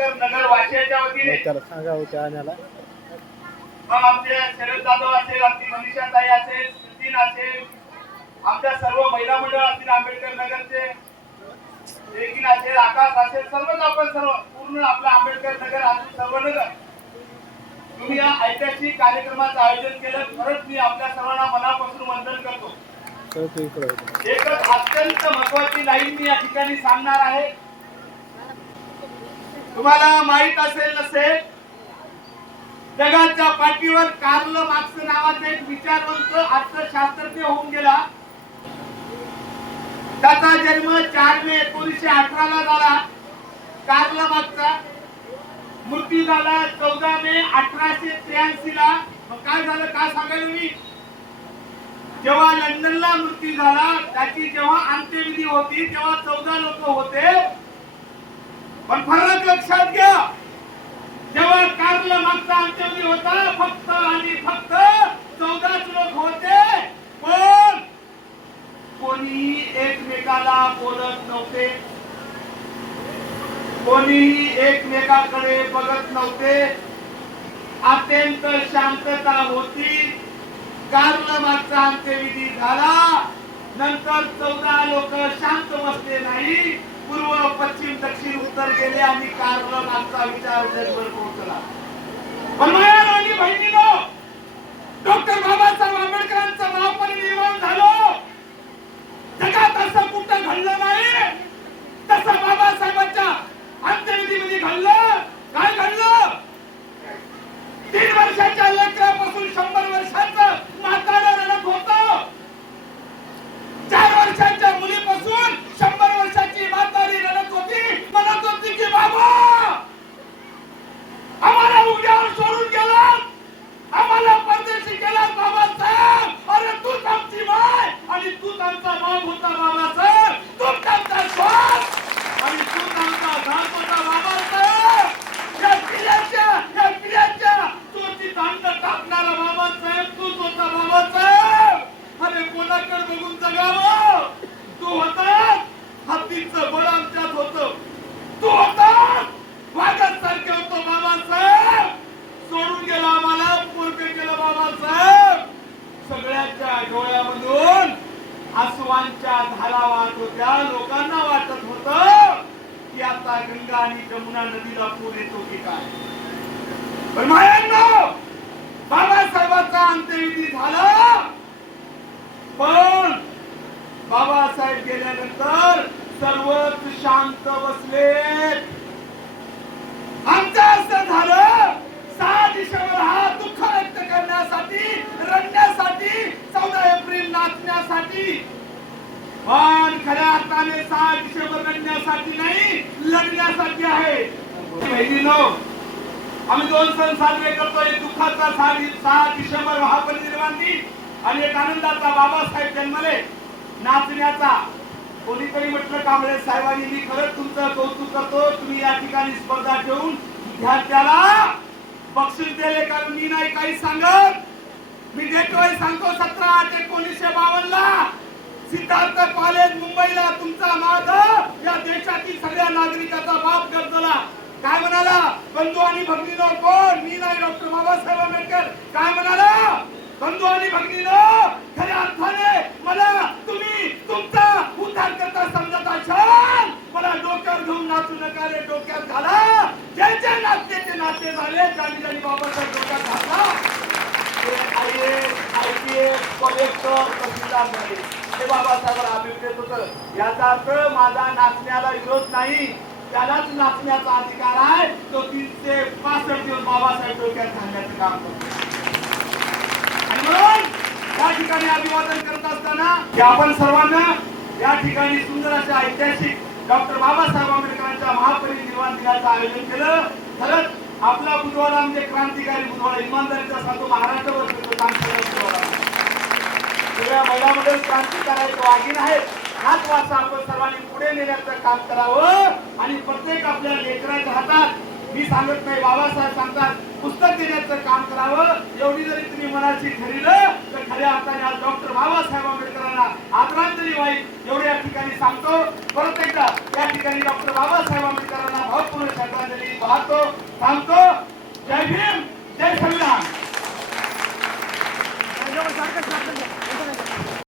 आंबेडकर नगर वाशियाच्या वतीने सांगा होत्या आणायला मग आमचे शरद जाधव असेल, आमची मनीषाताई असेल, सुदीन असेल, आमच्या सर्व महिला मंडळ असतील, आंबेडकर नगरचे देखील असेल, आकाश असेल, सर्वच आपण सर्व पूर्ण आपलं आंबेडकर नगर असेल, सर्व नगर तुम्ही या ऐतिहासिक कार्यक्रमाचं आयोजन केलं. खरंच मी आपल्या सर्वांना मनापासून वंदन करतो. एकच अत्यंत महत्वाची लाईन मी या ठिकाणी सांगणार आहे. तुम्हाला माहित असेल नसेल, जगाच्या पाठीवर कार्ल मार्क्स नावाचा एक विचारवंत अर्थशास्त्रज्ञ होऊन गेला. त्याचा जन्म 4 मे 1918 ला झाला. कार्ल मार्क्सचा मृत्यू झाला 14 मे 1883 ला. मग काय झालं काय सांगायला मी, जेव्हा लंडनला मृत्यू झाला त्याची जेव्हा अंत्यविधी होती तेव्हा 14 लोक होते. पण फरक लक्षात घ्या, जेव्हा कार्ल मार्क्सचा अंत्यविधी होता फक्त आणि फक्त 14च लोक होते. पण कोणीही एकमेकाला बोलत नव्हते, कोणीही एकमेकाकडे बघत नव्हते. अत्यंत शांतता होती. कार्ल मार्क्सचा अंत्यविधी झाला. नंतर 14 लोक शांत बसले नाही, पूर्व पश्चिम दक्षिण उत्तर गेले आणि कार्ल मार्क्सचा विचार जगभर पोहोचला. पण माझ्या बहिणीनो, डॉक्टर बाबासाहेब आंबेडकरांचं महापरिनिर्वाण झालं. जगात असं कुठं घडलं नाही तसं बाबासाहेबांच्या अंत्यविधीमध्ये घडलं. काय घडलं? 3 वर्षाच्या लेकरापासून 100 वर्षाचं म्हातारं रडत होतं. 4 वर्षाच्या मुलीपासून 100 वर्षाची म्हातारी रडत होती. म्हणत होती की बाबा आम्हाला उघड्यावर सोडून गेला, आम्हाला परदेशी केला बाबासाहेब. अरे तूच आमची माय आणि तूच आमचा बाप होता बाबासाहेब. तूच आमचा श्वास आणि तूच आमचा धाक होता बाबासाहेब. या पिढ्याच्या चोचीत अन्न टाकणारा बाबासाहेब तूच होता बाबासाहेब. अरे कोणाकडे बघून जगावं? तू होतास. हत्तीचं बळ आमच्यात होतं. तू होतास. वाघासारखे होतो बाबासाहेब. सोडून गेला आम्हाला, पोरकं केलं बाबासाहेब. सगळ्यांच्या डोळ्यामधून आसवांच्या धारा वाहत होत्या. लोकांना वाटत होतं की आता गंगा आणि जमुना नदीला पूर येतो की काय. पण मायांनो, बाबासाहेबांचा अंत्यविधी झाला. पण बाबासाहेब गेल्यानंतर सर्वच शांत बसले. आमचं असं झालं 6 डिसेंबर हा दुःख व्यक्त करण्यासाठी, रडण्यासाठी, 14 एप्रिल नाचण्यासाठी. पण खऱ्या अर्थाने 6 डिसेंबर रडण्यासाठी नाही, लढण्यासाठी आहे. बहिणीनो, आम्ही 2 सण साजरे करतो. एक दुःखाचा 6 डिसेंबर महापरिनिर्वाण दिन आणि एक आनंदाचा बाबासाहेब जन्मले नाचण्याचा. कोणीतरी म्हटलं कांबळे साहेबांनी, मी खरंच तुमचं कौतुक करतो, तुम्ही या ठिकाणी स्पर्धा ठेवून विद्यार्थ्याला बक्षीस दिले. कारण मी नाही काही सांगत, मी देतोय सांगतो. 17/8/1952 ला सिद्धार्थ कॉलेज मुंबईला तुमचा माधव या देशातील सगळ्या नागरिकाचा बाप गरजला. काय म्हणाला? बंधू आणि भगिनीनो कोण? मी नाही, डॉक्टर बाबासाहेब आंबेडकर. काय म्हणाला? बंधू आणि भगिनीनो, खऱ्या अर्थाने मला तुम्ही तुमचा उद्धार करता समजत असाल, मला डोक्यावर घेऊन नाचू नका रे. डोक्यात घाला. ज्यांचे नाचते ते नाते झाले. ज्यांनी बाबासाहेब डोक्यात घातला ते IAS कलेक्टर तहसीलदार झाले. ते बाबासाहेबांना अभिप्रेत होतं. याचा अर्थ माझा नाचण्याला विरोध नाही, त्यालाच नाचण्याचा अधिकार आहे. तो 365 दिवस बाबासाहेब डोक्यात घालण्याचं काम करतो. आणि म्हणून या ठिकाणी अभिवादन करत असताना आपण सर्वांना या ठिकाणी सुंदर अशा ऐतिहासिक डॉक्टर बाबासाहेब आंबेडकरांच्या महापरिनिर्वाण दिनाचं आयोजन केलं. खरंच आपला बुधवार म्हणजे क्रांतिकारी बुधवार, इमानदारीचा सांगतो, महाराष्ट्रभर काम करत सगळ्या महिलांमध्ये क्रांती करायचं वागीन आहे. हाच वाचा आपण सर्वांनी पुढे नेण्याचं काम करावं आणि प्रत्येक आपल्या लेकराच्या हातात, मी सांगत नाही बाबासाहेब सांगतात, पुस्तक देण्याचं काम करावं. एवढी जरी तुम्ही मनाची ठरलं तर खऱ्या अर्थाने आज डॉक्टर बाबासाहेब आंबेडकरांना आदरांजली वाईल एवढे या ठिकाणी सांगतो. परत एकदा या ठिकाणी डॉक्टर बाबासाहेब आंबेडकरांना भावपूर्ण श्रद्धांजली. पाहतो थांबतो